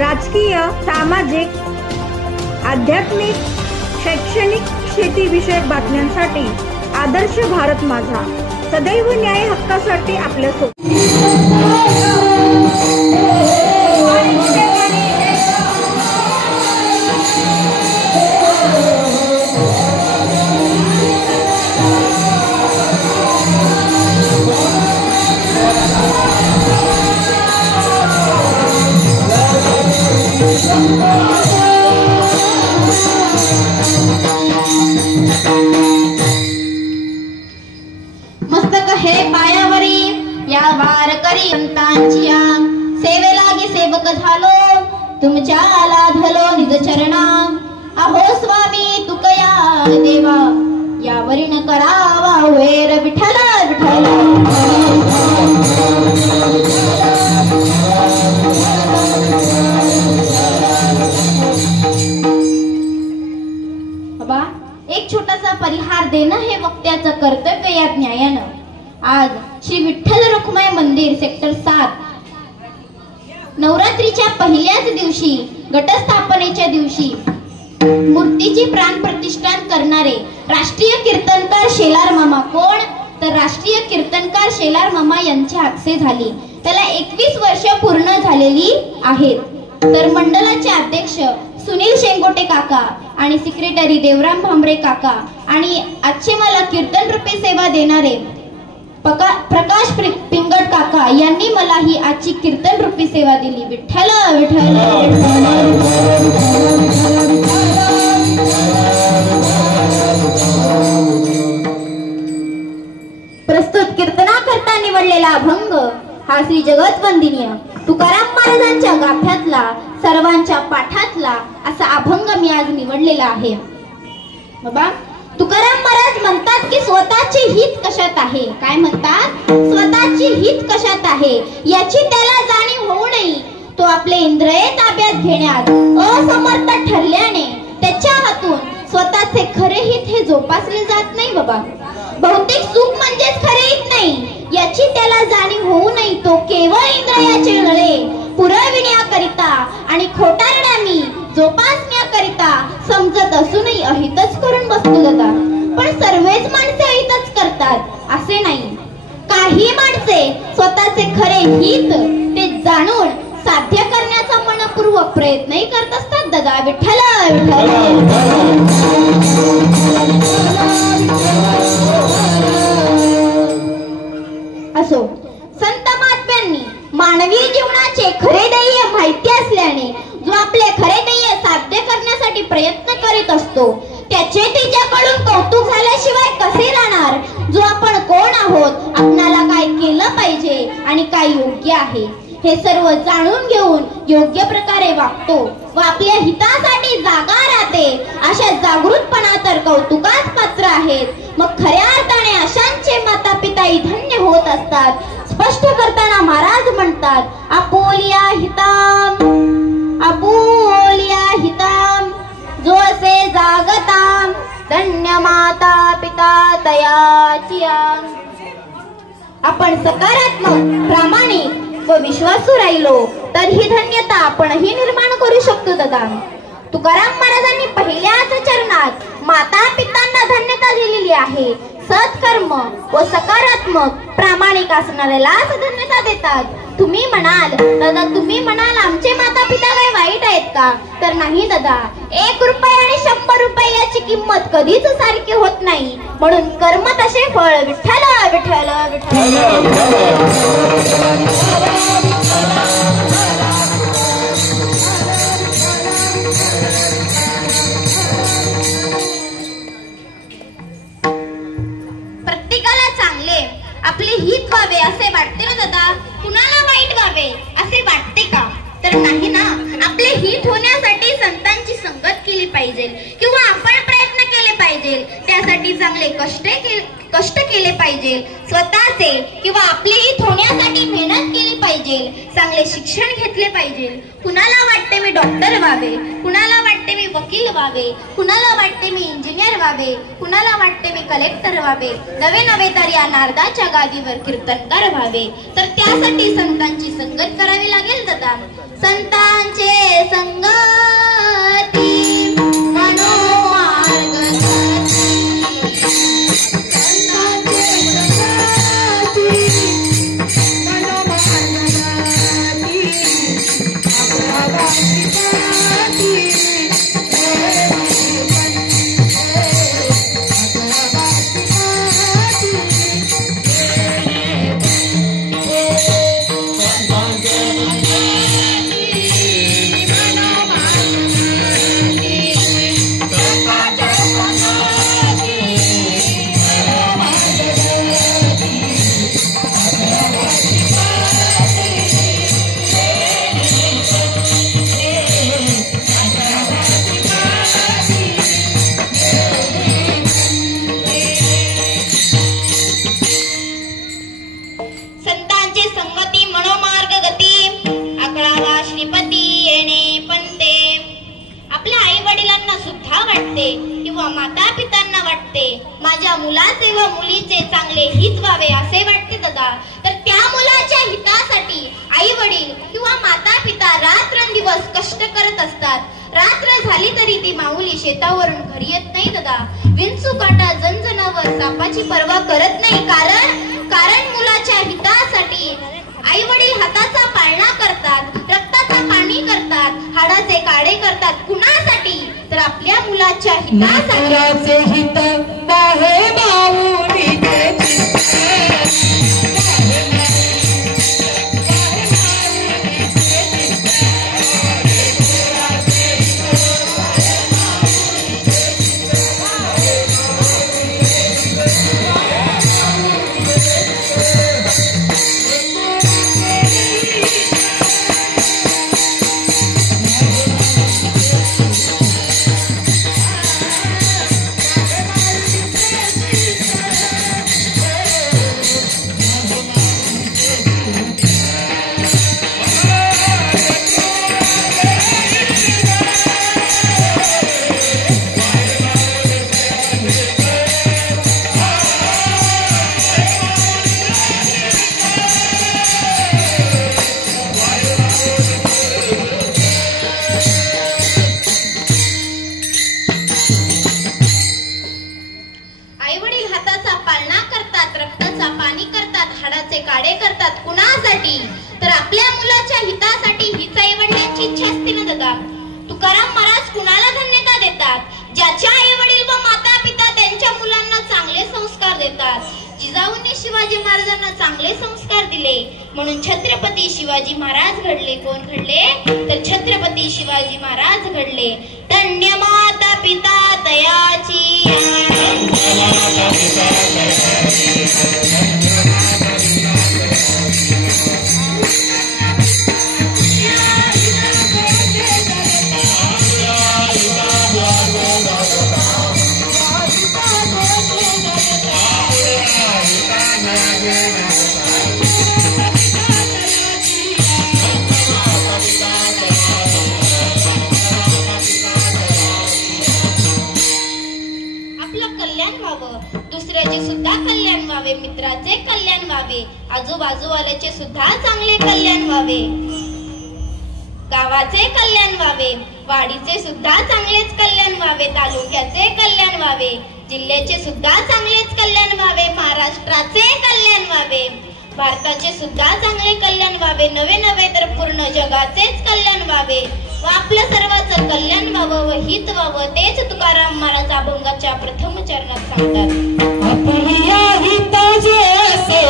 राजकीय, सामाजिक, आध्यात्मिक, शैक्षणिक, शेतीविषयक बातम्यांसाठी आदर्श भारत माझा सदैव न्याय हक्कासाठी आपल्यासोबत. मस्तक हे पायावरी या वारकरी संतांची सेवे लागे सेवक झालो तुमच्या लाधलो निज चरणा. अहो स्वामी तुकया देवा यावरी न करावा वैर विठ्ठल विठ्ठल. बाबा एक छोटासा परिहार देणं हे वक्त्याचं कर्तव्य या न्यायानं. आज श्री विठ्ठल रुक्माई मंदिर सेक्टर 7 नवरात्रीच्या पहिल्याच दिवशी घटस्थापनेच्या दिवशी मूर्तीची प्राण प्रतिष्ठान करणारे राष्ट्रीय कीर्तनकार शेलार मामा. कोण तर राष्ट्रीय कीर्तनकार शेलार मामा यांची हास्य झाली. त्याला 21 वर्ष पूर्ण झालेली आहेत. तर मंडळाचे अध्यक्ष सुनील शेंगोटे काका आणि सेक्रेटरी देवराम भांबरे काका आणि आजचे मला कीर्तन रूपी सेवा देणारे प्रकाश पिंगट काका यांनी मला ही आजची कीर्तन रूपी सेवा दिली. विठ्ठल विठ्ठल. प्रस्तुत कीर्तनाकरता निवडलेला अभंग हा श्री जगतवंदनीय तुकाराम महाराजांच्या गाथ्यातला सर्वांच्या पाठातला असा अभंग मी आज निवडलेला आहे. बाबा तुकाराम महाराज म्हणतात की स्वतःचे हित कशात आहे. काय म्हणतात? स्वतःची हित कशात आहे याची त्याला जाणीव होऊ नये. तो आपले इंद्रिय ताब्यात घेण्यात असमर्थ ठरल्याने त्याच्या हातून स्वतःचे खरे हित हे जोपासले जात नाही. बाबा भौतिक सुख म्हणजेच खरे हित नाही याची त्याला जाणीव होऊ नये. तो केवळ इंद्रियाचे नळे पुरविण्याकरिता आणि खोटारड्यामी जोपासण्याकरिता समजत असूनही अहितच करून बसतो दादा. पण सर्वच माणसे अहितच करतात असे नाही. काही माणसे स्वतःचे खरे हित ते जाणून साध्य करण्याचा मनपूर्वक प्रयत्नही करत असतात दादा. विठ्ठल विठ्ठल. असो संत महात्म्यांनी मानवी जीवनाचे खरे ध्येय माहिती असल्याने जो आपले खरे ध्येय साध्य करण्यासाठी प्रयत्न करीत असतो त्याचे तिच्याकडून कौतुक झाल्याशिवाय कसे राहणार. जो आपण कोण आहोत, आपणाला काय केलं पाहिजे आणि काय योग्य आहे हे सर्व जाणून घेऊन योग्य प्रकारे वागतो व आपल्या हितासाठी जागा राहते अशा जागृतपणा तर कौतुकास पात्र आहेत. मग खऱ्या अर्थाने अशांचे माता पिताही धन्य होत असतात. स्पष्ट करताना महाराज म्हणतात आपुलिया हिताम जो असे जागताम धन्य माता पिता तयाची. आपण सकारात्मक प्रामाणिक व विश्वासू राहिलो तर ही धन्यता आपणही निर्माण करू शकतो दादा. तुकाराम महाराजांनी पहिल्याच चरणात माता पितांना धन्यता दिलेली आहे. सत्कर्म व सकारात्मक प्रामाणिक असणाऱ्यालाच धन्यता देतात. तुम्ही म्हणाल आमचे माता पिता काही वाईट आहेत का? तर नाही दादा. 1 रुपये आणि 100 रुपये याची किंमत कधीच सारखी होत नाही. म्हणून कर्म तसे फळ. विठ्ठल विठ्ठल विठ्ठल. प्रत्येकाला चांगले आपले हित व्हावे असे वाटते ना दादा. कुणाला वाईट व्हावे असे वाटते का? तर नाही ना. आपले हित होण्यासाठी संतांची संगत केली पाहिजे किंवा आपण प्रयत्न केले पाहिजे. त्यासाठी चांगले कष्ट केले पाहिजे. स्वतःचे किंवा आपले हित होण्यासाठी मेहनत केली पाहिजे. चांगले शिक्षण घेतले पाहिजे. कुणाला वाटते मी डॉक्टर व्हावे, कुणाला वाटते मी वकील व्हावे, कुणाला वाटते मी इंजिनियर व्हावे, कुणाला वाटते मी कलेक्टर व्हावे, नवे तर या नारदाच्या गादीवर कीर्तनकार व्हावे. तर त्यासाठी संतांची संगत करावी लागेल दादा. संतांचे वाटते किंवा माता पितांना वाटते माझ्या मुलाचे व मुलीचे चांगले हित व्हावे असे वाटते दादा, तर त्या मुलाच्या हितासाठी आई वडील किंवा माता पिता रात्रंदिवस कष्ट करत असतात. रात्र झाली तरी ती माऊली शेतावरून घरी येत नाही दादा. विंचू काटा जणजणावर सापाची पर्वा करत नाही. कारण मुलाच्या हितासाठी आई वडील हाताचा पाळणा करतात, रक्ताचा पाणी करतात, हाडाचे काढे करतात. कुणासाठी? तर आपल्या मुलाच्या हितासाठी. काढे करतात. कुणासाठी? तर आपल्या मुलाच्या हितासाठी. हीच आई वडिलांची इच्छा असते ना दादा. तुकाराम महाराज कुणाला धन्यता देतात? ज्याच्या आई वडील व माता पिता त्यांच्या मुलांना चांगले संस्कार देतात. जिजाऊंनी शिवाजी महाराजांना चांगले संस्कार दिले म्हणून छत्रपती शिवाजी महाराज घडले. कोण घडले? तर छत्रपती शिवाजी महाराज घडले. धन्य माता पिता दयाची. दुसऱ्याचे सुद्धा कल्याण व्हावे, मित्राचे कल्याण व्हावे, आजूबाजूवाल्याचे सुद्धा चांगले कल्याण व्हावे, गावाचे कल्याण व्हावे, वाडीचे सुद्धा चांगलेच कल्याण व्हावे, तालुक्याचे कल्याण व्हावे, जिल्ह्याचे सुद्धा चांगलेच कल्याण व्हावे, महाराष्ट्राचे कल्याण व्हावे, भारताचे सुद्धा चांगले कल्याण व्हावे, नवे तर पूर्ण जगाचेच कल्याण व्हावे व आपल्या सर्वांचं कल्याण व्हावं व हित व्हावं. तेच तुकाराम महाराज अभंगाच्या प्रथम चरणात सांगतात. आपल्या हिताचे असे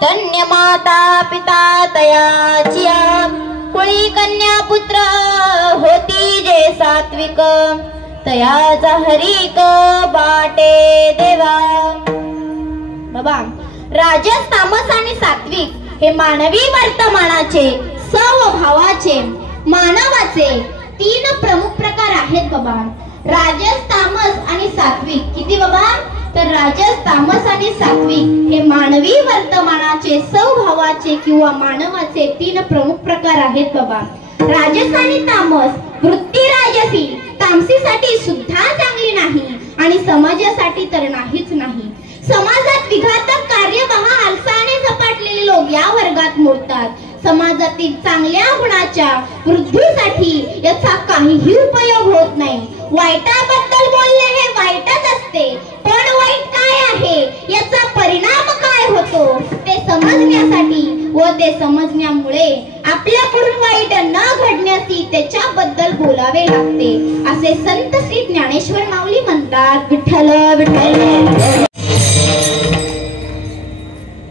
धन्य माता पिता तयाची. कुळी कन्या पुत्र होती जे सात्विक, तयाचा हरिक बाटे देवा. बाबा, राजस तामस आणि सात्विक हे मानवी वर्तमानाचे स्वभावाचे मानवाचे तीन प्रमुख प्रकार आहेत बाबा. राजस तामस आणि सात्विक किती बाबा? तर राजस तामस आणि सात्विक हे मानवी वर्तमानाचे स्वभावाचे किंवा मानवाचे तीन प्रमुख प्रकार आहेत बाबा. राजस आणि तामस वृत्ती राजसी तामसीसाठी सुद्धा चांगली नाही आणि समाजासाठी तर नाहीच नाही. समाजात विघातक कार्य आलसाने झपाटलेले लोक या वर्गात मोडतात. समाजातील चांगल्या गुणाच्या वृद्धीसाठी याचा काहीही उपयोग होत नाही. वाईटाबद्दल बोलणे हे वाईटच असते, पण वाईट काय आहे, याचा परिणाम काय होतो ते समजण्यासाठी व ते समजण्यामुळे आपल्याकडून वाईट न घडण्याची त्याच्याबद्दल बोलावे लागते, असे संत श्री ज्ञानेश्वर माऊली म्हणतात. विठ्ठल विठ्ठल.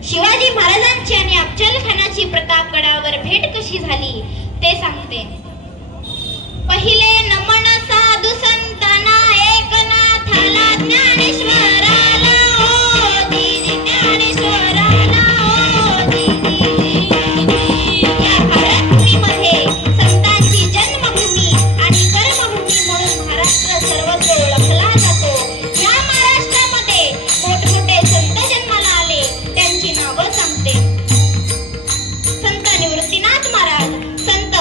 शिवाजी महाराजांची आणि अफजल खानाची प्रतापगडावर भेट कशी झाली ते सांगते. पहिले नमन साधू संतांना एकनाथाला ज्ञानेश्वराला ओ दीदी ज्ञानेश्वराला ओ दीदी. या भारतभूमीमध्ये संतांची जन्मभूमी आणि कर्मभूमी म्हणून महाराष्ट्र सर्वत्र ओळखला जातो. या महाराष्ट्रामध्ये मोठमोठे संत जन्माला आले, त्यांची नावं सांगते. संत निवृत्तीनाथ महाराज, संत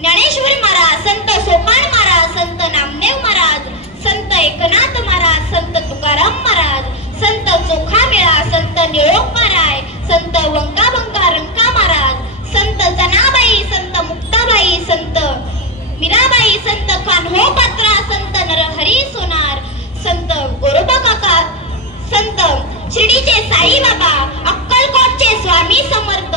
ज्ञानेश्वर महाराज, संत सोपान महाराज, संत नामदेव महाराज, संत एकनाथ महाराज, संत तुकाराम महाराज, संत चोखामेळा, संत निळोपराय, संत वंकाबंका रंका महाराज, संत जनाबाई, संत मुक्ताबाई, संत मीराबाई, संत कान्होपात्रा, संत नरहरी सोनार, संत गोरोबा काका, संत शिर्डीचे साईबाबा, अक्कलकोटचे स्वामी समर्थ,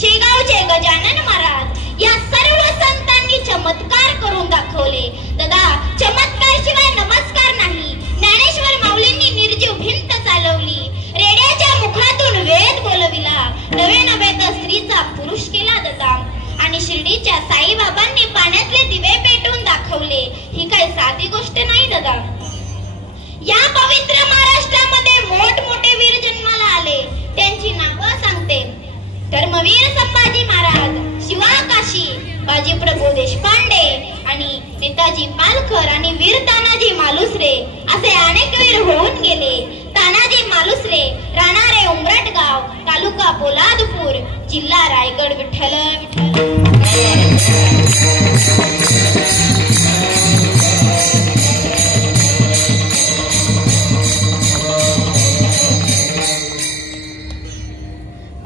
शेगावचे गजानन महाराज, या सर्व संतांनी चमत्कार करून दाखवले. दादा, चमत्कार शिवाय नमस्कार नाही. ज्ञानेश्वर माऊलींनी निर्जीव भिंत चालवली, रेड्याच्या मुखातून वेद बोलविला, नवे नवे तर स्त्रीचा पुरुष केला दादा. आणि शिर्डीच्या साईबाबांनी पाण्यातले दिवे पेटवून दाखवले. ही काही साधी गोष्ट नाही दादा. या पवित्र महाराष्ट्रामध्ये मोठमोठे वीर जन्माला आले, त्यांची नावं सांगते. धर्मवीर संभाजी महाराज, शिवा काशी, बाजीप्रभू देशपांडे आणि नेताजी पालकर आणि वीर तानाजी मालुसरे असे अनेक वीर होऊन गेले. तानाजी मालुसरे राहणारे उमरटगाव, तालुका पोलादपूर, जिल्हा रायगड. विठ्ठल विठ्ठल.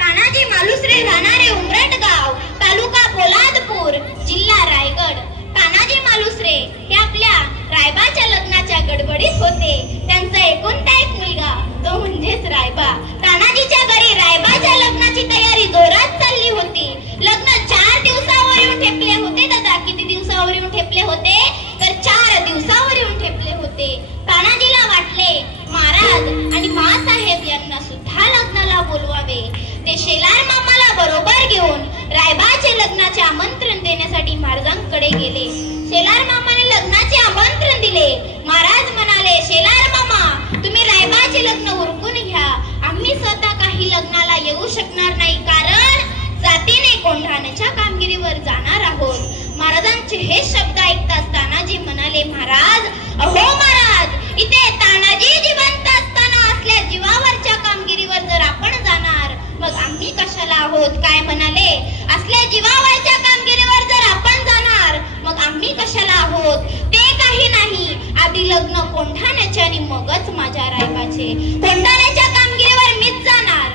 तानाजी मालुसरे राहणारे उमरटगाव, तालुका पोलादपूर, जिल्हा रायगड. तानाजी मालुसरे हे आपल्या रायबाच्या लग्नाच्या गडबडीत होते. त्यांचा एकुलता एक मुलगा, तो म्हणजेच रायबा. तानाजीच्या घरी रायबाच्या लग्नाची तयारी जोरात चालली होती. लग्न 4 दिवसावर येऊन ठेपले होते दादा. किती दिवसावर येऊन ठेपले होते? तर 4 दिवसावर येऊन ठेपले होते. तानाजीला वाटले महाराज आणि मासाहेब यांना सुद्धा लग्नाला बोलवावे. ते शेलार मामाला बरोबर घेऊन रायबाचे लग्नाचे आमंत्रण देण्यासाठी महाराजांकडे गेले. शेलार मामाने लग्नाचे आमंत्रण दिले. महाराज म्हणाले, शेलार मामा, तुम्ही रायबाचे लग्न उरकून घ्या. आम्ही स्वतः काही लग्नाला येऊ शकणार नाही, कारण जातीने कोंढाण्याच्या कामगिरीवर जाणार आहोत. महाराजांचे हे शब्द ऐकताच तानाजी म्हणाले, महाराज, अहो महाराज, इथे तानाजी जिवंत असताना असल्या जीवावरच्या कामगिरीवर जर आपण जाणार, मग आम्ही कशाला आहोत? काय म्हणाले? असल्या जीवावरच्या कामगिरीवर जर आपण जाणार, मग आम्ही कशाला आहोत? ते काही नाही, आधी लग्न कोंढाण्याचे आणि मगच माझ्या रायबाचे. कोंढाण्याच्या कामगिरीवर मीच जाणार.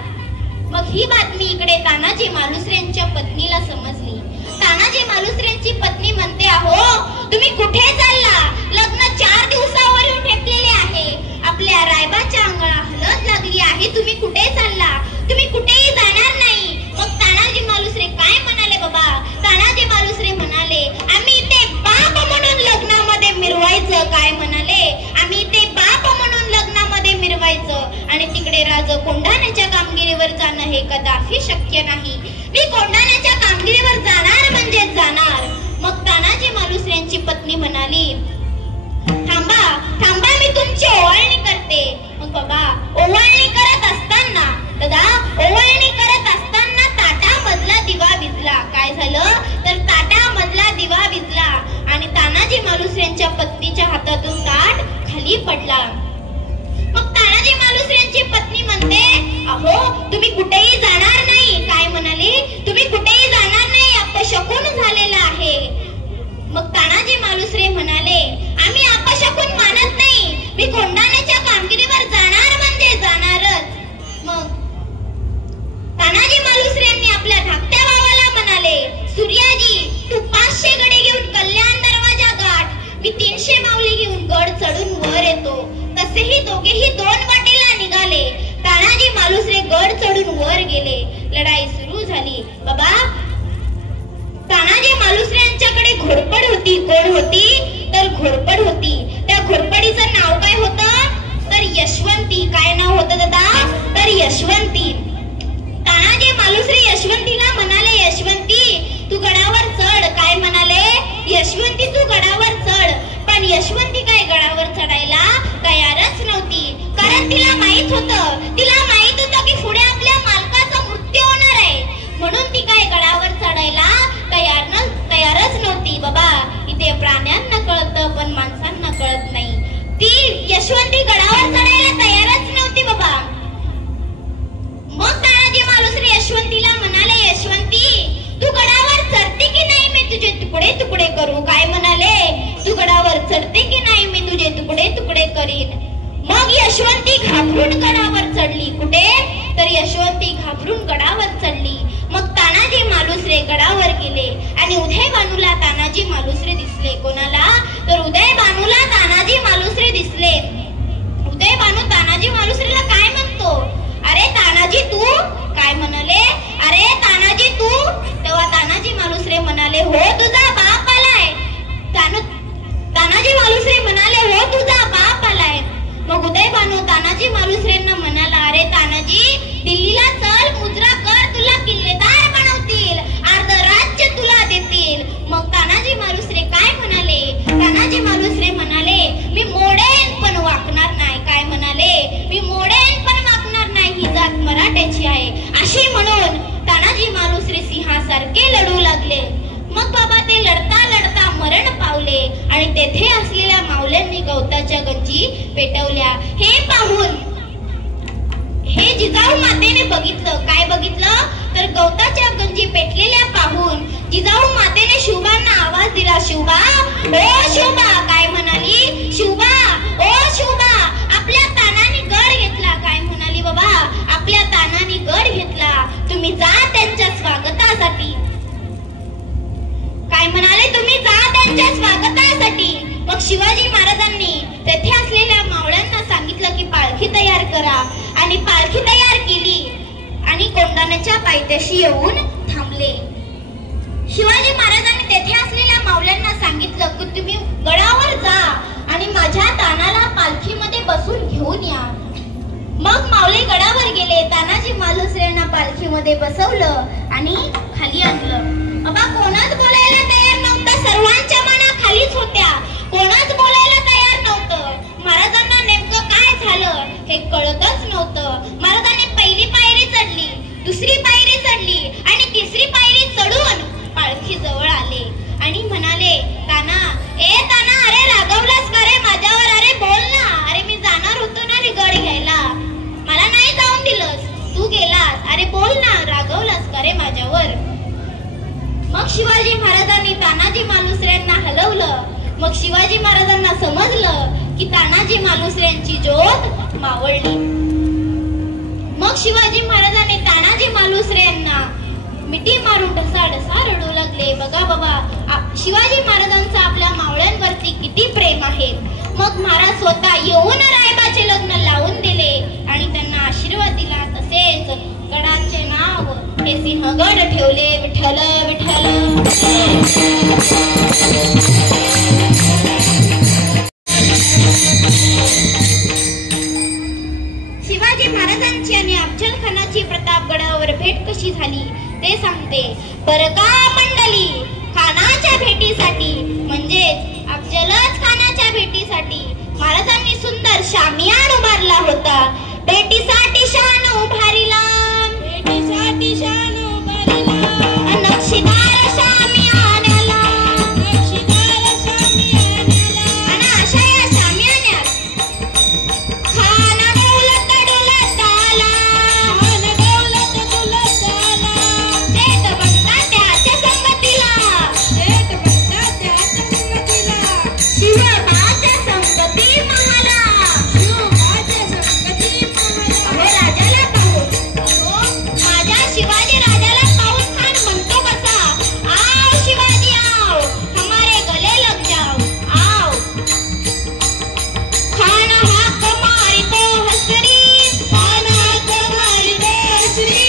मग ही बातमी इकडे तानाजी मालुसरेंच्या पत्नीला समजली. तानाजी मालुसरेंची पत्नी म्हणते, अहो तुम्ही कुठे चालला? लग्न 4 दिवसावर येऊन ठेपलेले आहे. आपल्या रायबाच्या अंगणात हळद लागली आहे. तुम्ही कुठे चालला? तुम्ही कुठेही जाणार नाही. मग तानाजी मालुसरे काय म्हणाले बाबा? तानाजी मालुसरे म्हणाले, आम्ही इथे बाप म्हणून लग्नामध्ये मिरवायचं. काय म्हणाले? आम्ही इथे बाप म्हणून लग्नामध्ये मिरवायचं आणि तिकडे राज कोंढाण्याच्या कामगिरीवर जाणं हे कदापि शक्य नाही. मी कोंढाण्याच्या कामगिरीवर जाणार म्हणजे जाणार. मग तानाजी मालुसरेंची पत्नी म्हणाली, थांबा थांबा, मी तुमची ओवाळणी करते. मग बाबा ओवाळणी करत असताना दादा, ओवाळणी करत असताना ताटामधला दिवा विझला. काय झालं? तर ताटामधला दिवा विझला आणि तानाजी मालुसरेंच्या पत्नीच्या हातातून ताट खाली पडला. मग तानाजी मालुसरेंची पत्नी म्हणते, अहो तुम्ही कुठेही जाणार नाही. काय म्हणाली? तुम्ही कुठेही जाणार नाही, अपशकुन झालेला आहे. मग तानाजी मालुसरे म्हणाले, आम्ही अपशकुन मानत नाही. मी कोंढाण्याच्या कामगिरीवर जाणार म्हणजे जाणारच. मग तानाजी मालुसरेंनी आपल्या सारखे लढू लागले. मग बाबा ते लढता लढता मरण पावले आणि तेथे असलेल्या मावल्यांनी गवताच्या गंजी पेटवल्या. हे पाहून हे जिजाऊ मातेने बघितलं. काय बघितलं तर गवताच्या गंजी पेटलेल्या पाहून जिजाऊ मातेने शिवबांना आवाज दिला. शिवबा, ओ शिवबा. काय म्हणाली? शिवबा, ओ शिवबा. आपल्या तानाने गड घेतला. काय म्हणाली बाबा? आपल्या तानाने गड घेतला. तुम्ही जा त्यांच्या स्वागतासाठी. काय म्हणाले? तुम्ही जा त्यांच्या स्वागतासाठी. मग शिवाजी महाराजांनी तेथे असलेल्या मावळ्यांना सांगितलं की पालखी तयार करा आणि पालखी तयार केली आणि कोंढाण्याच्या पायथ्याशी येऊन थांबले. शिवाजी महाराजांनी तेथे असलेल्या मावळ्यांना सांगितलं की तुम्ही गडावर जा आणि माझ्या तानाला पालखीमध्ये बसून घेऊन या. मग मावळे गडावर गेले. तानाजी मालुसरेंना पालखीमध्ये बसवलं आणि खाली आणलं. बाबा कोणच बोलायला तयार नव्हतं. सर्वांच्या मना खालीच होत्या. कोणच बोलायला तयार नव्हतं. महाराजांना नेमकं काय झालं हे कळतच नव्हतं. महाराजांनी पहिली पायरी चढली, दुसरी पायरी चढली आणि तिसरी पायरी चढून पालखी जवळ आले आणि म्हणाले, ताना, ए ताना, अरे रागवलास का रे माझ्यावर? अरे बोल ना. अरे मी जाणार होतो ना रे गड घ्यायला, मला नाही जाऊन दिलंस, तू गेलास. अरे बोल ना, रागवलास का रे माझ्यावर? मग शिवाजी महाराजांनी तानाजी मालुसरेंना हलवलं. मग शिवाजी महाराजांना समजलं की तानाजी मालुसरेंची ज्योत मावळली. मग शिवाजी महाराजांनी तानाजी मालुसरेंना मिठी मारून ढसाढसा रडू लागले. बघा बाबा, शिवाजी महाराजांचं आपल्या मावळ्यांवरती किती प्रेम आहे. मग महाराज स्वतः येऊन रायबाचे लग्न लावून दिले आणि त्यांना आशीर्वाद दिला. तसेच गडाचे नाव हे सिंहगड ठेवले. विठ्ठल विठ्ठल. शिवाजी महाराजांची आणि अफजल खानाची प्रतापगडावर भेट कशी झाली ते सांगते. बरका मंडळी, खानाच्या भेटीसाठी म्हणजेच अफजलच खानाच्या भेटीसाठी महाराजांनी सुंदर शामियान उभारला होता. भेटीसाठी शान उभारिला, भेटीसाठी शान उभारिला. नक्षीदार शामियान्याला, नक्षीदार शामियान्याला. आणि अशा या शामियान्यात खान दौलत डुलत आला, खान दौलत डुलत आला. शेत बंदा त्याच्या संगतीला, शेत बंदा त्याच्या संगतीला. शिवबाच्या संगती महाला, शिवबाच्या संगती महाला. अहो राजाला पाहून, अहो माझ्या शिवाजी राजाला पाहून खान म्हणतो कसा, आओ शिवाजी आओ, हमारे गले लग जाओ, आओ. खान हाक मारितो हसरी, खान हाक मारितो हसरी,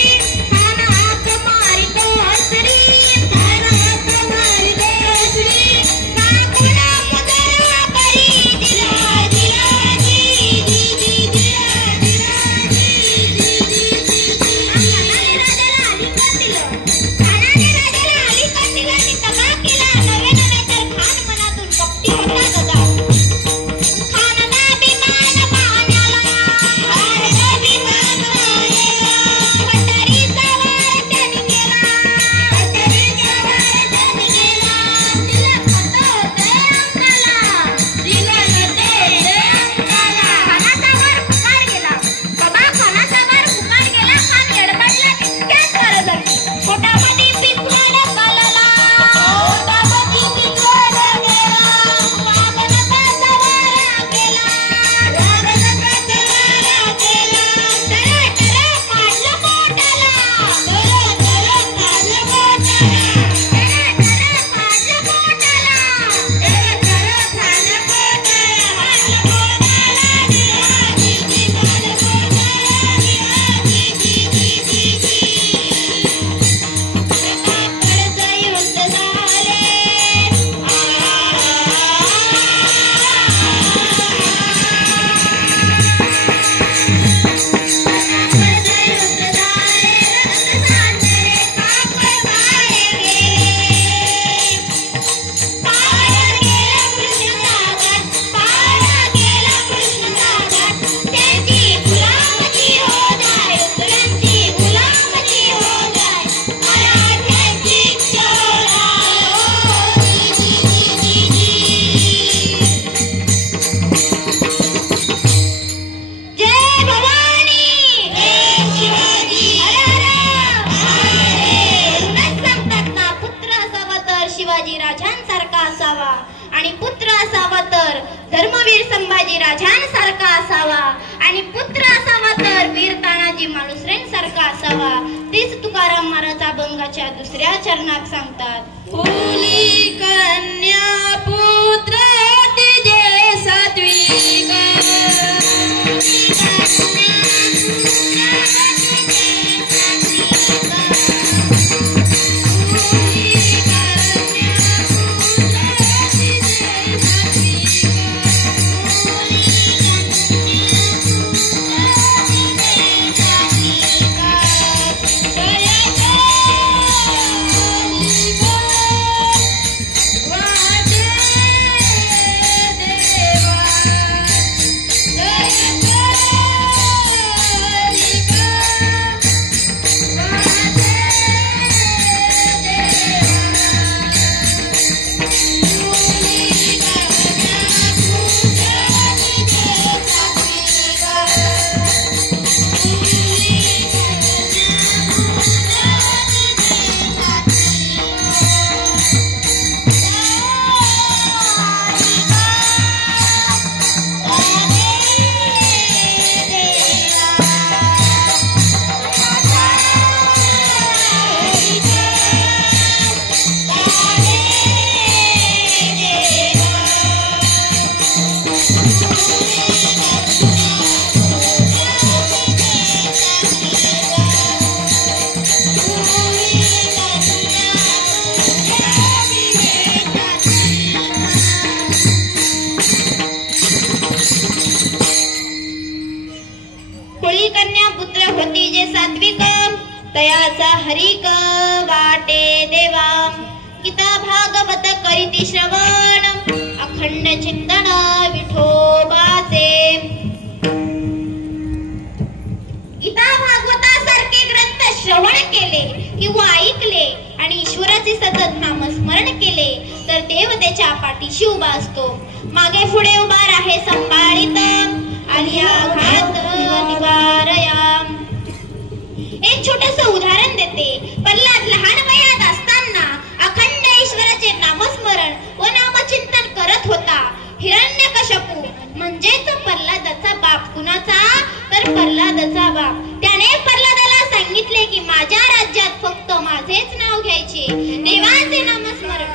खान हाक मारितो हसरी, खान हाक मारितो हसरी. काकुना मुदरा परी दिला दिला जी जी जी दिला दिला जी जी जी. खानाने राजाला अलिकत दिलं, खानाने राजाला अलिकत दिलं आणि तबा केला. नव्हे नव्हे तर खान मनातून कपटी होता गदा. खानला अभिमान मान्याला, खानला अभिमान मान्याला. पठारीचा वार त्याने केला, पठारीचा वार त्याने केला. दिलं होतं अंगाला, दिलं होतं अंगाला. खानाचा वार फुकार गेला. बाबा खानाचा वार फुकार गेला. खान एडबडला. तितक्यात महाराजांनी पोटामध्ये तर धर्मवीर संभाजी राजांसारखा असावा आणि पुत्र असावा तर वीर तानाजी मालुसरेंसारखा असावा. तेच तुकाराम महाराज अभंगाच्या दुसऱ्या चरणात सांगतात. फुली कन्या पुत्र तिजे सात्विक तयाचा हरिक वाटे देवा. गीता भागवत करीती श्रवण अखंड चिंतन विठोबाचे. गीता भागवतासारखे ग्रंथ श्रवण केले किंवा ऐकले आणि ईश्वराचे सतत नामस्मरण केले तर देव त्याच्या पाठीशी उभा असतो. मागे पुढे उभा राहे संभाळीत आलिया घात निवारया. एक छोटस उदाहरण देते. प्रल्हाद लहान वयात असताना अखंड ईश्वराचे नामस्मरण व नामचिंतन करत होता. हिरण्यकश्यपू म्हणजेच प्रल्हादाचा बाप. कुणाचा? तर प्रल्हादाचा बाप. त्याने प्रल्हादाला सांगितले की माझ्या राज्यात फक्त माझेच नाव घ्यायचे, देवाचे नामस्मरण.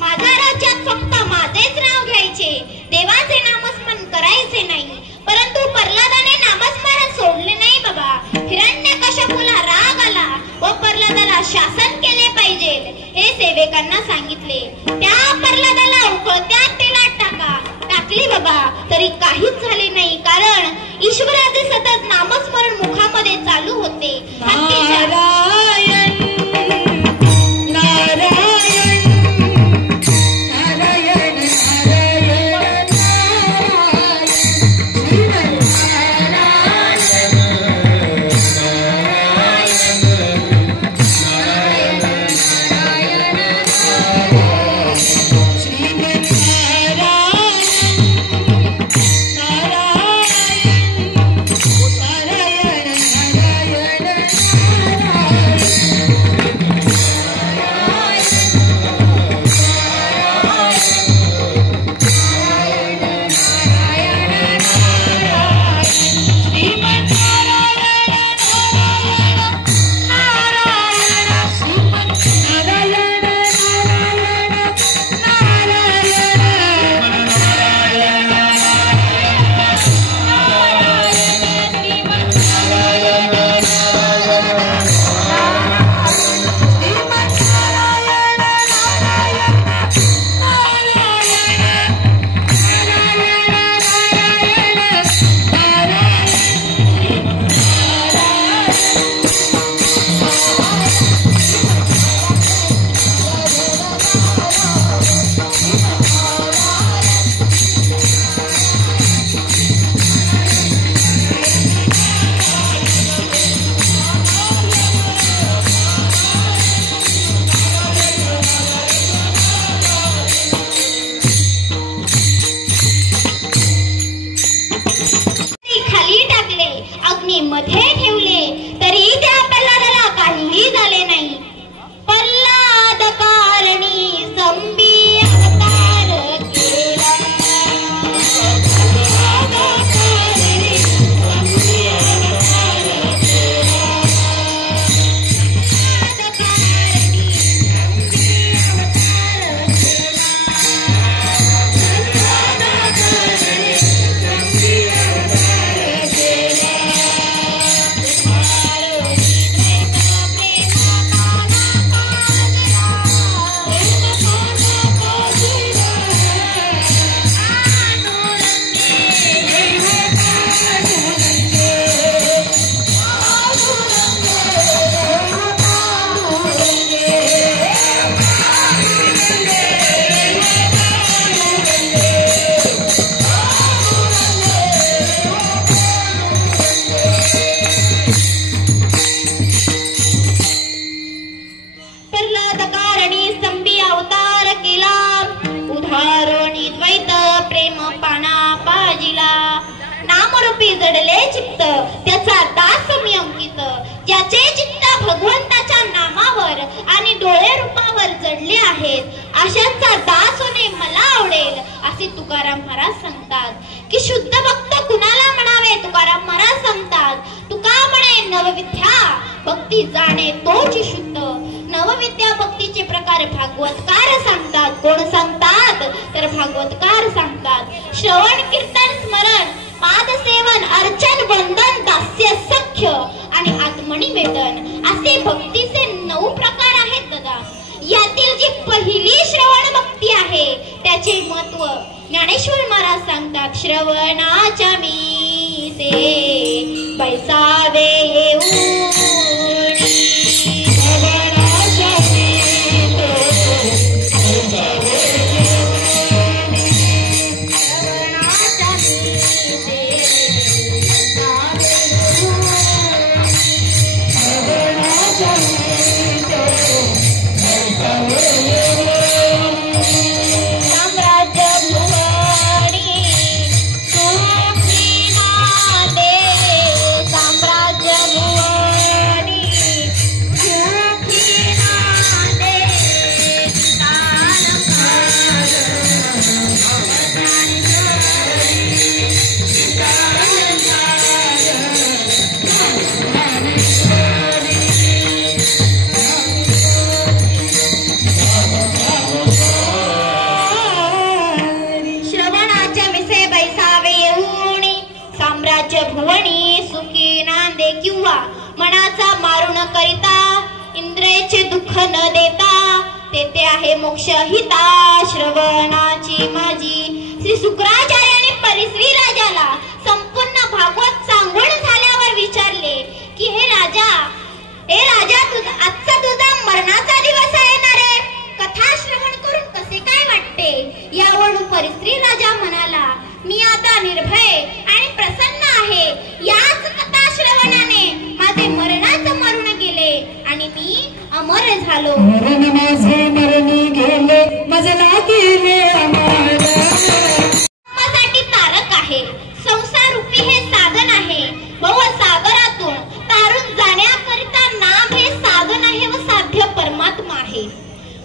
माझ्या राज्यात फक्त माझेच नाव घ्यायचे, देवाचे नामस्मरण करायचे नाही. परंतु प्रल्हादाने नामस्मरण सोडले नाही बाबा. हिरण्यकश्यपूला राग आला व प्रल्हादाला शासन केले पाहिजे हे सेवकांना सांगितले. त्या प्रल्हादाला उकळत्या तेलात टाकली बाबा, तरी काहीच झाले नाही, कारण ईश्वराचे सतत नामस्मरण मुखामध्ये चालू होते. श्री जडले चित्त त्याचा दास मी अंकित, ज्याचे चित्त भगवंताच्या नामावर आणि डोळे रूपावर जडले आहेत, अशांचा दास होणे मला आवडेल असे तुकाराम महाराज सांगतात. की शुद्ध भक्त कुणाला म्हणावे तुकाराम महाराज सांगतात. तुका म्हणे नवविद्या भक्ती जाणे तोच शुद्ध. नवविद्या भक्तीचे प्रकार भागवतकार सांगतात. कोण सांगतात तर भागवतकार सांगतात. श्रवण कीर्तन स्मरण पाद सेवन अर्चन वंदन दास्य सख्य आणि आत्मनी वेदन असे भक्तीचे 9 प्रकार आहेत दादा. यातील जी पहिली श्रवण भक्ती आहे त्याचे महत्व ज्ञानेश्वर महाराज सांगतात. श्रवणाच्या मीसे बैसावे येऊन मनाचा मारू न करिता इंद्रियाचे दुःख न देता तेथे आहे मोक्ष हिता. श्रवणाची माझी श्री शुक्राचार्यांनी परिश्री राजाला संपूर्ण भागवत सांगून झाल्यावर विचारले की हे राजा आजचा तुझा मरणाचा दिवस आहे ना रे, कथा श्रवण करून कसे काय वाटते. यावरून परिश्री राजा म्हणाला मी आता निर्भय आणि प्रसन्न आहे. याच कथा श्रवणाने माझे मरणाचं मरण गेले आणि मी अमर झालो. मरण माझे मरणी गेले मजला गेले माझ्यासाठी तारक आहे. संसार रूपी हे साधन आहे. भवसागरातून तारून जाण्याकरिता नाम हे साधन आहे व साध्य परमात्मा आहे.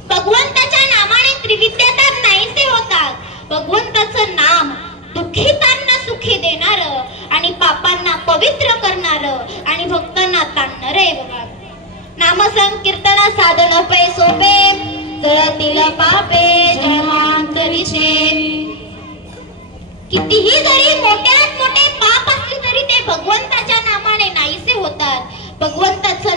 भगवंताच्या नामाने त्रिविद्या नाहीसे होतात. भगवंताचं नाम दुःखितांना सुखी देणार आणि पापांना पवित्र करणार आणि भक्तांना ताणणार आहे बघा. नामसंकीर्तन साधन पै सोपे जळतील पापे जन्मांतरीचे. कितीही जरी मोठ्यात मोठे पाप असले तरी ते भगवंताच्या नामाने नाहीसे होतात. भगवंताच्या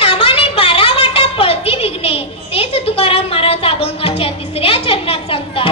नामाने 12 वाटा पळती विघ्ने. तेच तुकाराम महाराज अभंगाच्या 3ऱ्या चरणात सांगतात.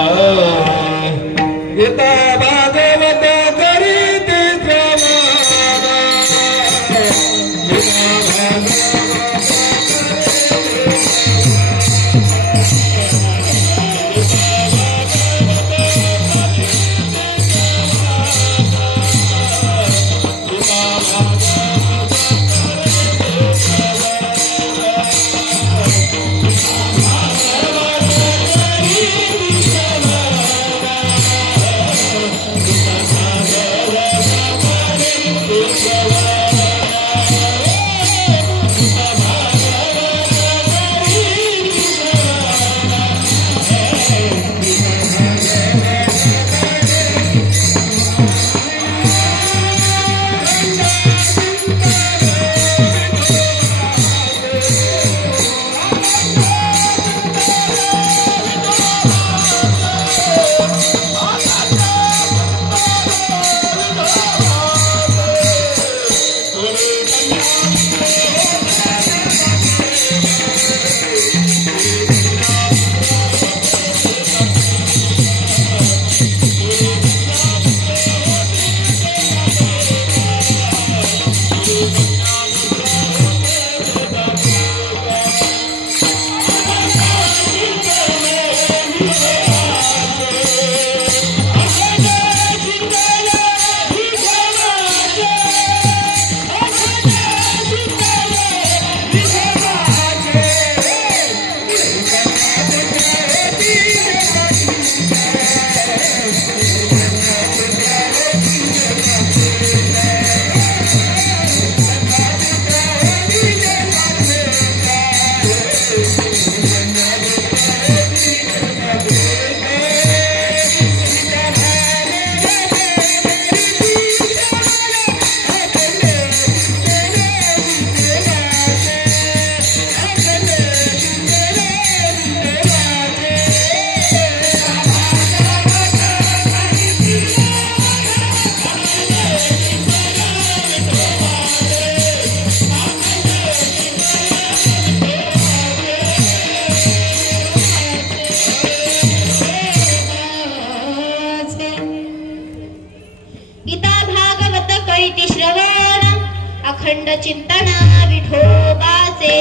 अखंड चिंतन विठोबाचे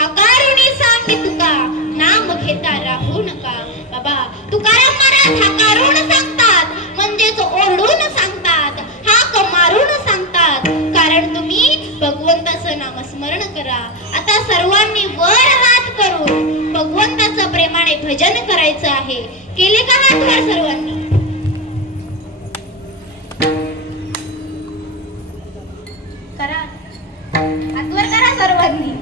हकारुणी सांगे तुका नाम घेता राहू नका. बाबा तुकाराम महाराज हकारून सांगतात म्हणजेच ओरडून सांगतात, हाक मारून सांगतात, कारण तुम्ही भगवंताचं नामस्मरण करा. आता सर्वांनी वर हात करून भगवंताचं प्रेमाने भजन करायचं आहे. केले का हात वर सर्वांनी? करा हात वर करा सर्वांनी.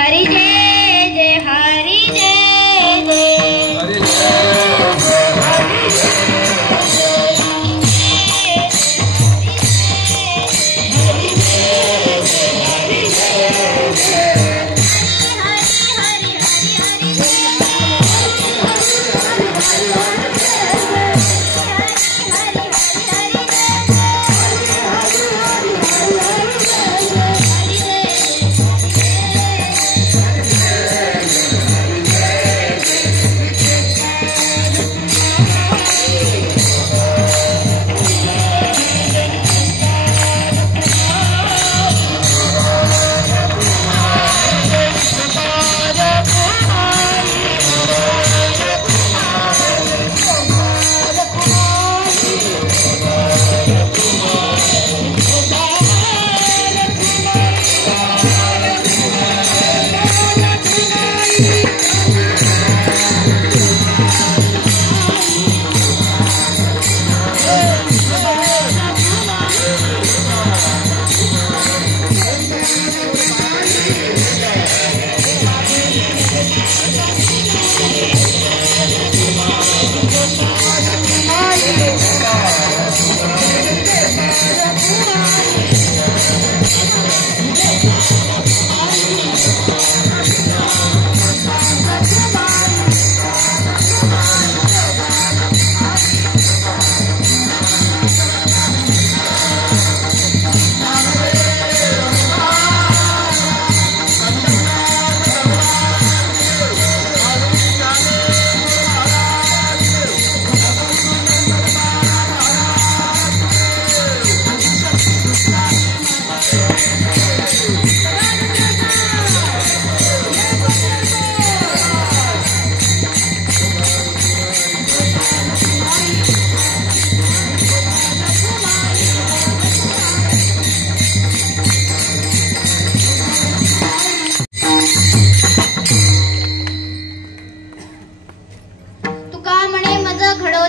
हरी जय जय हरी जय जय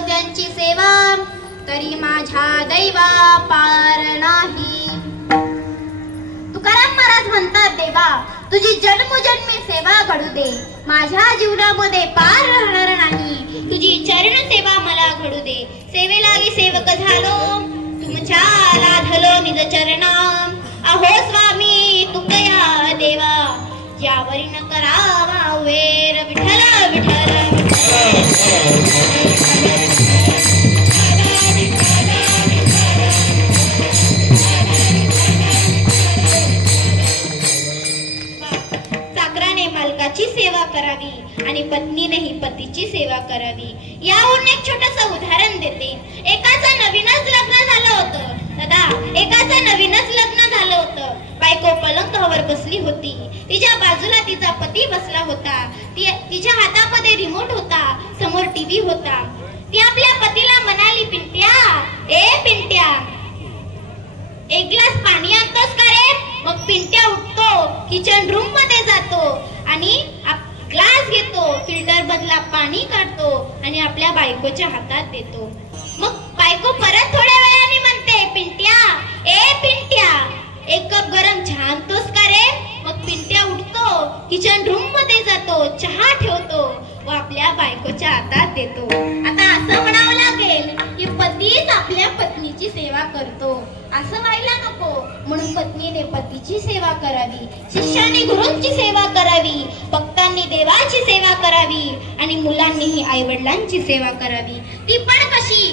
त्यांची सेवा तरी माझ्या दैवा पार नाही. तुकाराम महाराज म्हणतात, देवा तुझी जन्मोजन्मी सेवा घडू दे, माझ्या जीवनामध्ये पार राहणार नाही. तुझी चरण सेवा मला घडू दे. सेवेलागी सेवक झालो, तुमच्या लाधलो निज चरणा. अहो स्वामी तुकया देवा, यावरी न करावा वेर. विठ्ठल विठ्ठल चाकराने मालकाची सेवा करावी आणि पत्नीनेही पतीची सेवा करावी. यावरून एक छोटस उदाहरण देते. एकाचं नवीनच लग्न झालं होतं. दादा, एकाचं नवीनच लग्न झालं होतं. बायको पलंगावर बसली होती. तिच्या बाजूला तिचा पती बसला होता. तिच्या हातामध्ये रिमोट होता, समोर टीव्ही होता. ती आपल्या पतीला म्हणाली, पिंट्या, ए पिंट्या, एक ग्लास पाणी आणतोस का रे? मग पिंट्या उठतो, किचन रूम मध्ये जातो आणि ग्लास घेतो, फिल्टर बदला पाणी काढतो आणि आपल्या बायकोच्या हातात देतो. मग बायको परत थोड्या वेळाने म्हणते, पिंट्या, ए पिंट्या, एक कप गरम चहा आणतोस का रे? मग पिंट्या उठतो, किचन रूम मध्ये जातो, चहा ठेवतो व आपल्या बायकोच्या हातात देतो. आता असं म्हणावं लागेल की पतीच आपल्या पत्नीची सेवा करतो. असं व्हायला नको, म्हणून पत्नीने पतीची सेवा करावी, शिष्याने गुरूंची सेवा करावी, भक्तांनी देवाची सेवा करावी आणि मुलांनीही आई वडिलांची सेवा करावी. ती पण कशी?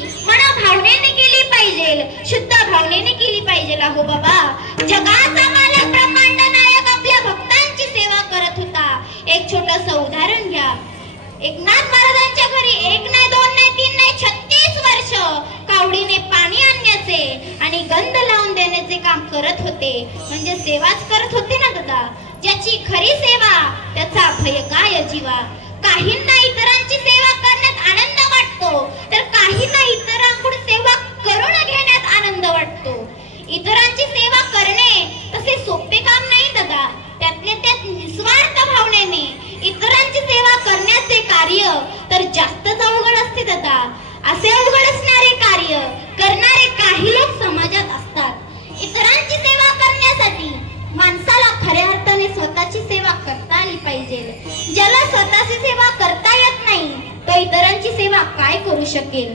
भावनेने केली पाहिजे, शुद्ध भावनेने केली पाहिजे. अहो बाबा, जगाचा मालक ब्रह्मांड नायक आपल्या भक्तांची सेवा करत होता. एक छोटस उदाहरण घ्या. एकनाथ महाराजांच्या घरी 1 नाही 2 नाही 3 नाही 36 वर्ष कावडीने पाणी आणण्याचे सेवाच करत होते ना दादा. ज्याची खरी सेवा त्याचा भय काय जीवा. काहींना इतरांची सेवा करण्यात आनंद वाटतो, तर काहींना इतरांकडून सेवा करून घेण्यात आनंद वाटतो. इतरांची सेवा करणे तसे सोपे काम नाही दादा. त्यातल्या त्यात निस्वार्थ भावनेने इतरांची सेवा करण्याचे कार्य तर जास्तच अवघड असते दादा. असे अवघड असणारे कार्य करणारे काही लोक समाजात असतात. इतरांची सेवा करण्यासाठी माणसाला खऱ्या अर्थाने स्वतःची सेवा करता आली पाहिजे. ज्याला स्वतःची सेवा करता येत नाही तो इतरांची सेवा काय करू शकेल.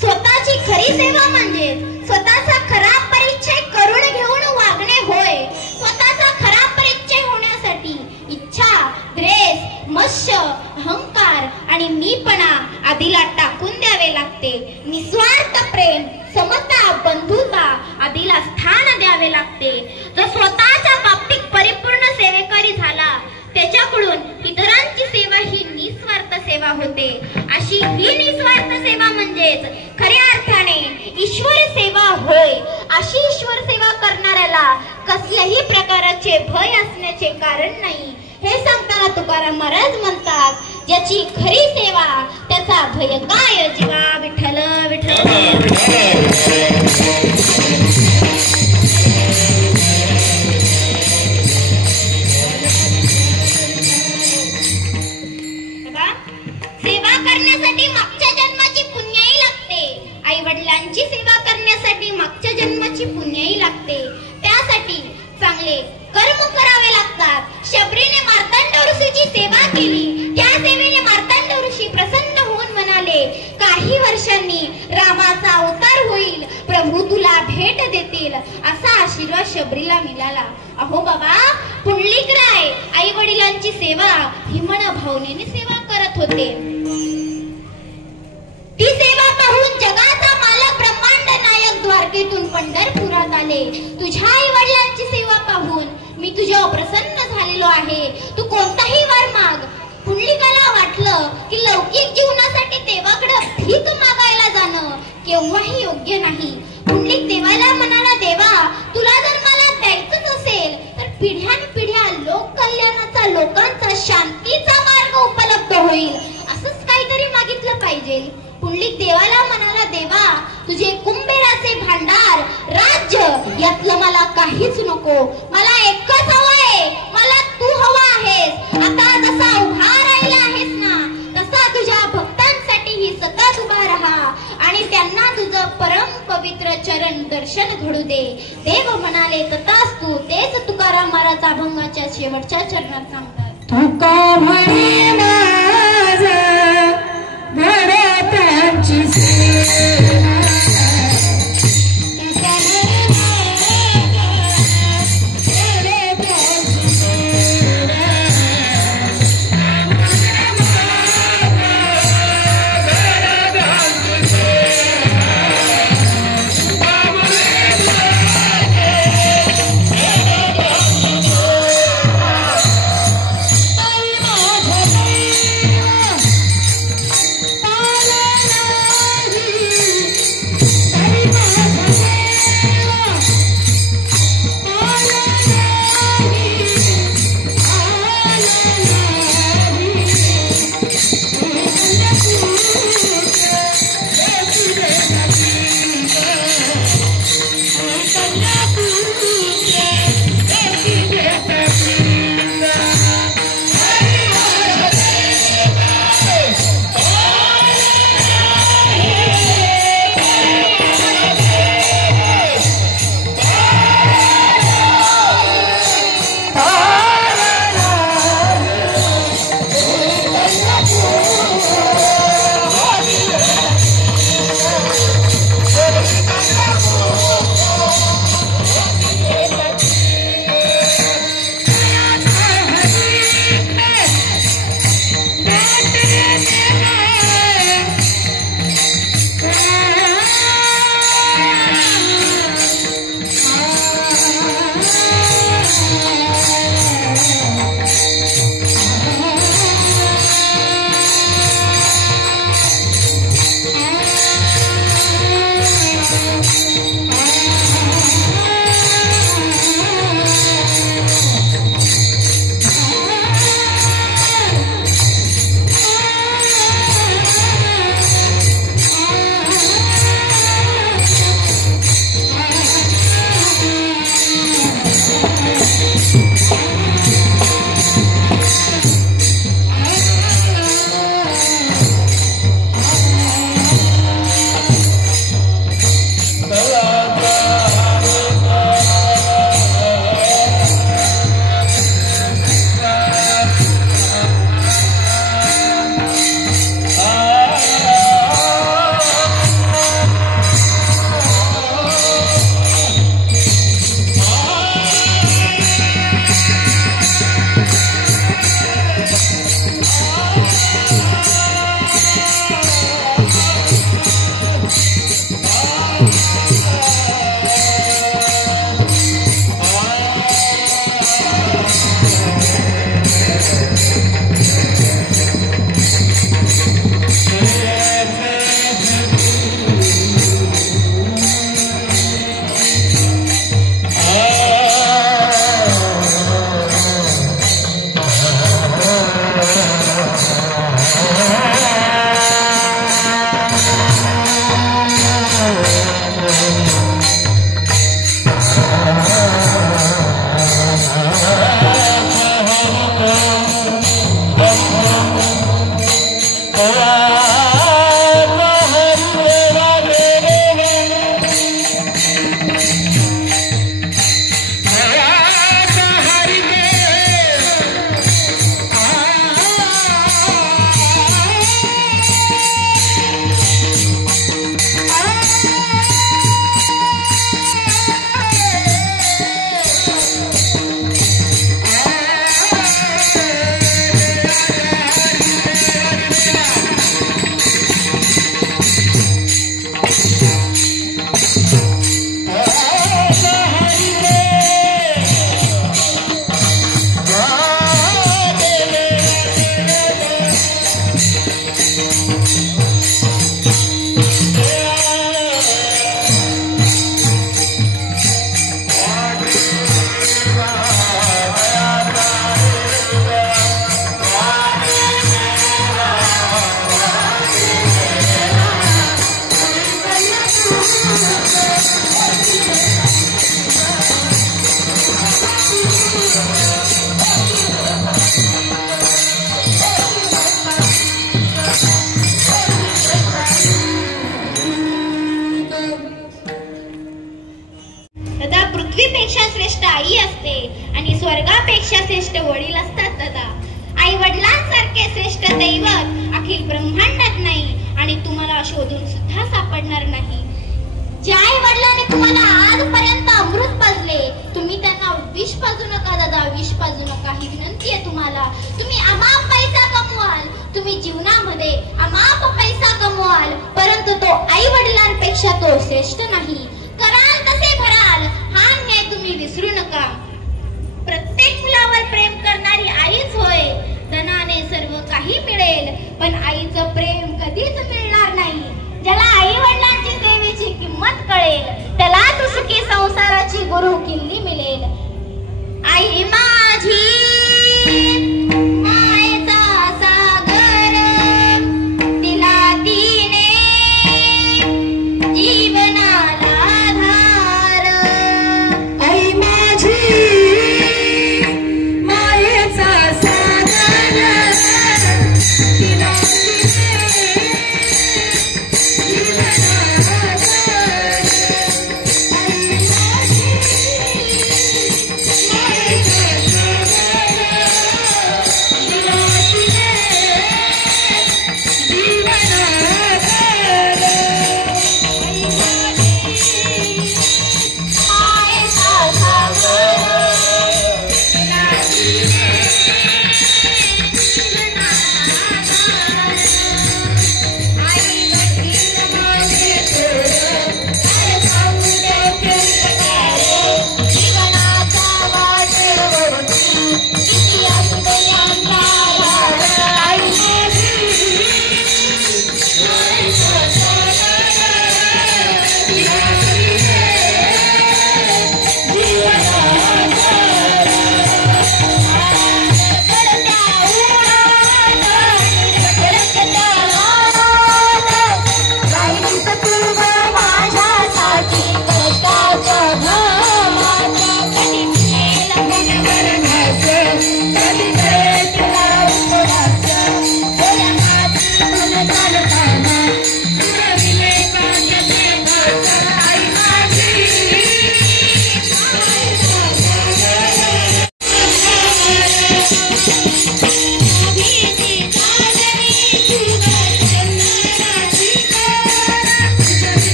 स्वतःची खरी सेवा म्हणजे स्वतःचा खरा परिचय करून घेऊन वागणे होय. स्वतःचा खरा परिचय होण्यासाठी इच्छा, द्वेष, मत्स्य, अहंकार आणि मीपणा आदीला टाकून द्यावे लागते. निस्वार्थ प्रेम, समता, बंधुता आदीला स्थान द्यावे लागते. जो स्वतःच्या बाबतीत परिपूर्ण सेवेकरी झाला त्याच्याकडून इतरांची सेवा ही निस्वार्थ सेवा होते. अशी ही निस्वार्थ सेवा म्हणजेच खऱ्या अर्थाने ईश्वर सेवा होय. अशी ईश्वर सेवा करणाऱ्याला कसल्याही प्रकारचे भय असण्याचे कारण नाही. हे सांगताना तुकाराम महाराज म्हणतात, ज्याची खरी सेवा त्याचा भय काय जीवा. विठ्ठल विठ्ठल. सेवा करण्यासाठी मागच्या जन्माची पुण्याई लागते. आई वडिलांची सेवा करण्यासाठी मागच्या जन्माची पुण्याई लागते. त्यासाठी चांगले कर्म करावे लागतात. शबरीने मार्तंड ऋषीची सेवा केली. त्या सेवेने मार्तंड ऋषी प्रसन्न होऊन म्हणाले, काही वर्षांनी रामाचा अवतार होईल, प्रभू तुला भेट देतील. असा आशीर्वाद शबरीला मिळाला. अहो बाबा, पुंडलिकराय आई वडिलांची सेवा हिमन भावनेने सेवा करत होते. ती सेवा पाहून जगाचा मालक ब्रह्मांड नायक द्वारकेतून पंढरपुरात आले. तुझ्या आई वडिलांची सेवा पाहून मी तुझ्यावर प्रसन्न झालेलो आहे. तू कोणताही वर माग. पुंडलिकाला वाटलं की लौकिक जीवनासाठी देवाकडे भीक मागायला जाणं केव्हाही योग्य नाही. पुंडलिक देवाला म्हणाला, देवा तुला जर मला द्यायचंच असेल तर पिढ्यानपिढ्या लोक कल्याणाचा, लोकांचा शांतीचा मार्ग उपलब्ध होईल असंच काहीतरी मागितलं पाहिजे. पुंडलिक देवाला म्हणाला, देवा तुझे कुंभेराचे भांडार, राज्य यातलं मला काहीच नको. मला एकच हवंय, मला तू हवा आहेस. आता जसा उभा राहिला आहेस ना तसा तुझ्या भक्तांसाठीही सतत उभा राहा आणि त्यांना तुझं परम पवित्र चरण दर्शन घडू दे. देव म्हणाले, तथास्तु. तेच तुकाराम महाराज अभंगाच्या शेवटच्या चरणात सांगतात. तुका म्हणे माझा भरतांची सेवा. दादा, पृथ्वीपेक्षा श्रेष्ठ आई असते आणि स्वर्गापेक्षा श्रेष्ठ वडील असतात दादा. आई वडिलांसारखे श्रेष्ठ दैवत अखिल ब्रह्मांडात नाही आणि तुम्हाला शोधून सुद्धा सापडणार नाही. ज्या आई वडिलांनी तुम्हाला आजपर्यंत अमृत पाजले, तुम्ही त्यांना विष पाजू नका दादा, विष पाजू नका. ही विनंती आहे तुम्हाला. तुम्ही अमाप पैसा कमवाल, तुम्ही जीवनामध्ये अमाप पैसा कमवाल, परंतु तो आई वडिलांपेक्षा तो श्रेष्ठ नाही. कराल तसे भराल, हा न्याय तुम्ही विसरू नका. प्रत्येक मुलावर प्रेम करणारी आईच होय. धनाने सर्व काही मिळेल, पण आईचं प्रेम कधीच मिळणार नाही. ज्याला आई वडिलांची सेवेची किंमत कळेल, त्यालाच सुखी संसाराची गुरु किल्ली मिळेल. आई माझी मायेचा सागर, तिला तिने जीवनाला धार. आई माझी मायेचा सागर, तिला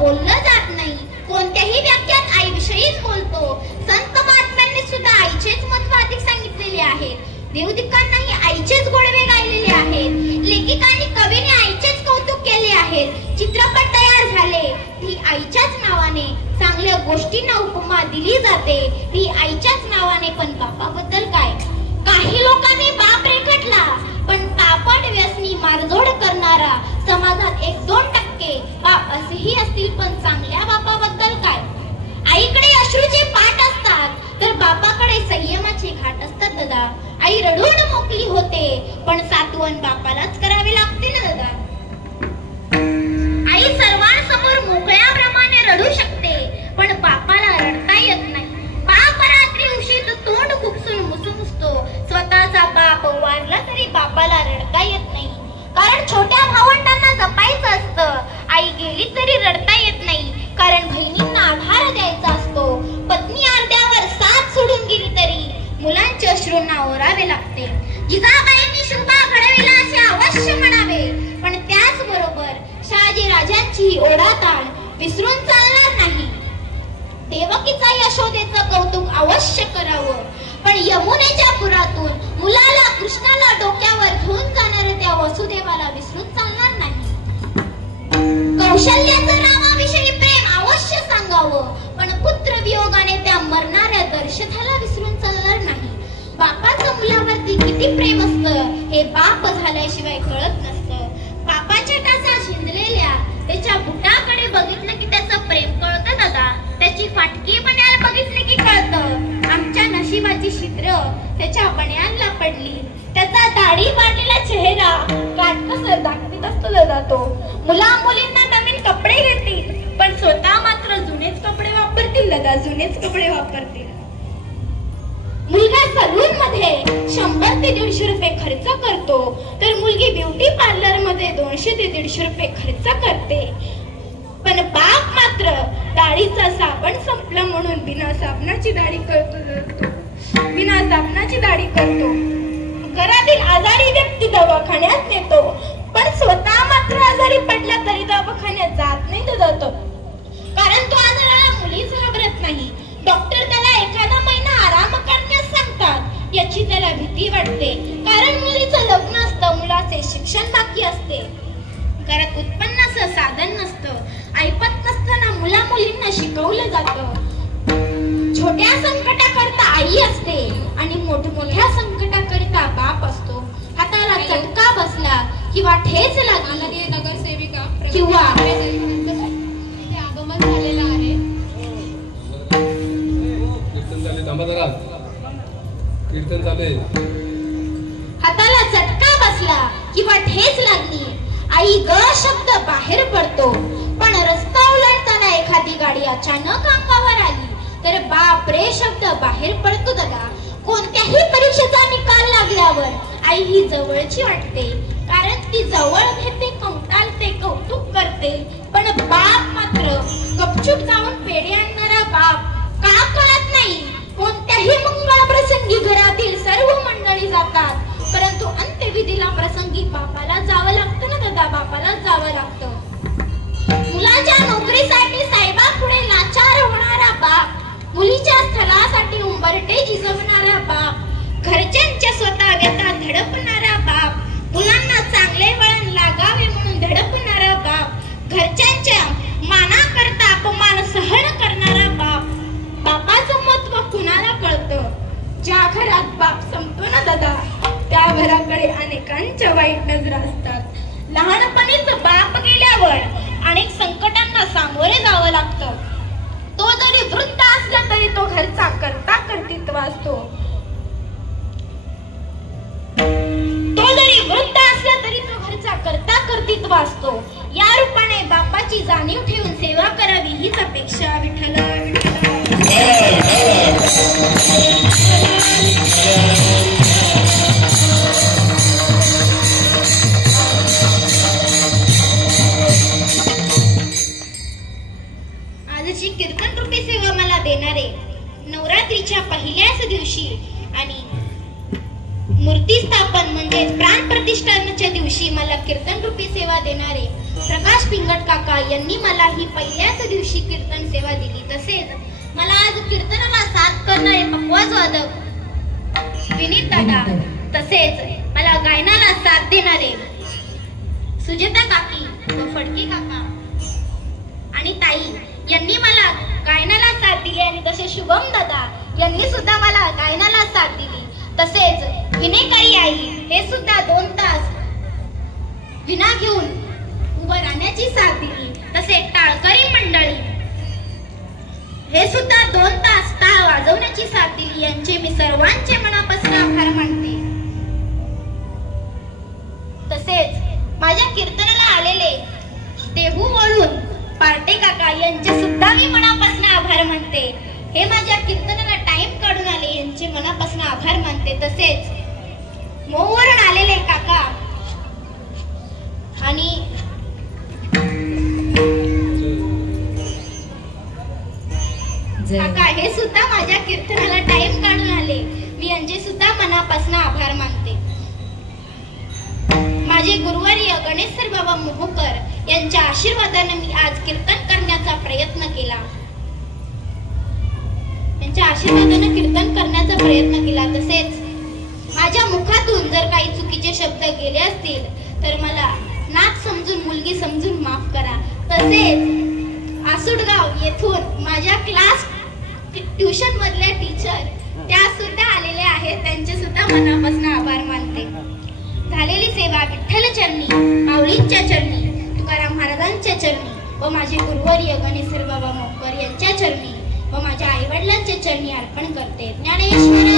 बोललं जात नाही. कोणत्याही वाक्यात आईविषयीच बोलतो. संत महात्म्यांनी सुद्धा आईचेच महत्व अधिक सांगितलेले आहे. देवदिकांनाही आईचेच गोडवे गायलेले आहेत. लेखिकांनी कवीने आईचेच कौतुक केले आहेत. चित्रपट तयार झाले ती आईच्याच नावाने. चांगल्या गोष्टींना उपमा दिली जाते ती आईच्याच नावाने. पण बापाबद्दल काय? काही लोकांनी बाप रेखाटला, पण तापट व्यसनी मारझोड करणारा समाजात 1-2% बाप असेही असतील. पण चांगल्या बापाबद्दल काय? आईकडे अश्रूचे पाट असतात तर बापाकडे संयमाचे घाट असतात दादा. आई रडून मोकली होते, पण सातवण बापालाच करावे लागते ना दादा. आई सर्वांसमोर मोकळ्याप्रमाणे रडू शकते, पण बापाला रडता येत नाही. यशोदेचं कौतुक अवश्य करावं, पण यमुनेच्या पुरातून मुलाला कृष्णाला डोक्यावर घेऊन जाणाऱ्या त्या वसुदेवाला विसरून चालणार नाही. कौशल्याचं रामाविषयी प्रेम अवश्य सांगावं, पण पुत्र वियोगाने त्या मरणाऱ्या दशरथाला विसरून चालणार नाही. बापाचं मुलावरती किती प्रेम असतं हे बाप झाल्याशिवाय कळत नसतं. बापाच्या टाचा शिंदलेल्या त्याच्या बुटाकडे बघितलं की त्याचं प्रेम कळतं दादा. त्याची फाटकी बन्याल बघितली की कळतं. आमच्या नशिबाची छिद्र त्याच्या बन्यालला पडली. त्याचा दाढी पाडलेला चेहरा काटकसर दाखवीत असतो दादा. तो मुला मुलींना नवीन कपडे घेतील, पण स्वतः मात्र जुनेच कपडे वापरतील दादा, जुनेच कपडे वापरतील. मुलगा सलून मध्ये 100 ते 150 रुपये खर्च करतो, तर मुलगी ब्युटी पार्लर मध्ये 200 ते 150 रुपये खर्च करते. पण बाप मात्र दाढीचा साबण संपला म्हणून बिना साबणाची दाढी करतो, बिना साबणाची दाढी करतो. घरातील आजारी व्यक्ती दवाखान्यात नेतो, पण स्वतः मात्र आजारी पडला तरी दवाखान्यात जात नाही जातो, कारण तो आजाराला मुलीच घाबरत नाही. डॉक्टर त्याला एखादा महिना आराम करण्यास सांगतात. याची त्याला भीती वाटते, कारण मुलीचं लग्न असतं, मुलाचे शिक्षण बाकी असते, घरात उत्पन्नाचं साधन नसतं. ऐपत नसताना मुला मुलींना शिकवलं जातं. छोट्या संकटाकरता आई असते आणि मोठमोठ्या संकटाकरिता बाप असतो. हाताला चटका बसला किंवा ठेच लागली नगरसेविका किंवा आगमन झालेलं आहे. कीर्तन झाले. हाताला चटका बसला किंवा ठेच लागली, आई ग शब्द बाहेर पडतो. पण रस्ता ओलांडताना एखादी गाडी अचानक अंगावर आली तर बाप रे शब्द बाहेर पडतो दादा. कोणत्याही परीक्षेचा निकाल लागल्यावर आई ही जवळची वाटते, कारण ती जवळ घेते, कौतालते, कौतुक करते. पण बाप मात्र गपचूप जाऊन पेढे आणणारा बाप का कळत नाही. कोणत्याही मंगळ प्रसंगी घरातील सर्व मंडळी जातात, परंतु अंत्यविधीला प्रसंगी बापाला जावं लागतं ना दादा, बापाला जावं लागतं. मुलाच्या नोकरीसाठी साहेबापुढे लाचार होणारा बाप, मुलीच्या स्थलासाठी उंबरटे झिजवणारा बाप, घरच्यांच्या स्वतः व्यथा धडपणारा बाप, मुलांना चांगले वळण लागावे म्हणून धडपणारा बाप, घरच्यांच्या मानाकरता अपमान सहन करणारा बाप. बापाचं महत्व कुणाला कळतं? ज्या घरात बाप संपतो ना दादा, त्या घराकडे अनेकांच्या वाईट नजरा असतात. लहानपणीच बाप गेल्यावर अनेक संकटांना सामोरे जावं लागतं. तो जरी वृद्ध असला तरी तो घरचा करता कर्तृत्व असतो. तो जरी वृद्ध असला तरी तो घरचा करता कर्तृत्व असतो. या रूपाने बापाची जाणीव ठेवून सेवा करावी हीच अपेक्षा. विठ्ठल विठ्ठल. आजची कीर्तन रूपी सेवा मला देणारे, नवरात्रीच्या पहिल्याच दिवशी आणि मूर्ती स्थापन म्हणजे प्राण प्रतिष्ठानाच्या दिवशी मला कीर्तन रूपी सेवा देणारे प्रकाश पिंगट काका यांनी मला ही पहिल्याच दिवशी कीर्तन सेवा दिली. तसेच मला आज कीर्तनाला साथ करणारे पक्वाज वादक विनीत दादा, तसेच मला गायनाला साथ देणारे सुजेता काकी व फडके काका आणि ताई यांनी मला गायनाला साथ दिली. आणि तसे शुभम दादा यांनी सुद्धा मला गायनाला साथ दिली. तसेच विनेकरी आई हे सुद्धा 2 तास विना घेऊन उभं राहण्याची साथ दिली. तसे टाळकरी मंडळी हे सुद्धा 2 तास टाळ वाजवण्याची साथ दिली. यांचे मी सर्वांचे मनापासून आभार मानते. तसेच माझ्या कीर्तनाला आलेले देहू वळून पार्टे काका यांचे सुद्धा मी मनापासून आभार मानते. हे माझ्या कीर्तनाला टाइम काढून आले, यांचे मनापासून आभार मानते. तसेच मोहवरून आलेले काका आणि काका हे सुद्धा माझ्या कीर्तनाला टाइम काढून आले, मी यांचे सुद्धा मनापासून आभार मानते. माझे गुरुवर्य गणेश सर बाबा मोहोकर यांच्या आशीर्वादाने मी आज कीर्तन करण्याचा प्रयत्न केला. त्यांच्या आशीर्वादाने कीर्तन करण्याचा प्रयत्न केला. तसेच माझ्या मुखातून जर काही चुकीचे शब्द गेले असतील तर मला नात समजून, मुलगी समजून माफ करा. तसेच आसुडगाव येथून माझ्या क्लास ट्युशन मधल्या टीचर त्या सुद्धा आलेल्या आहेत. त्यांचे सुद्धा मनापासून आभार मानते. झालेली सेवा विठ्ठल चरणी, माऊलींच्या चरणी, तुकाराम महाराजांच्या चरणी व माझे गुरुवर्य गणेशर बाबा मोकर यांच्या चरणी व माझ्या आईवडिलांच्या चरणी अर्पण करते. ज्ञानेश्वर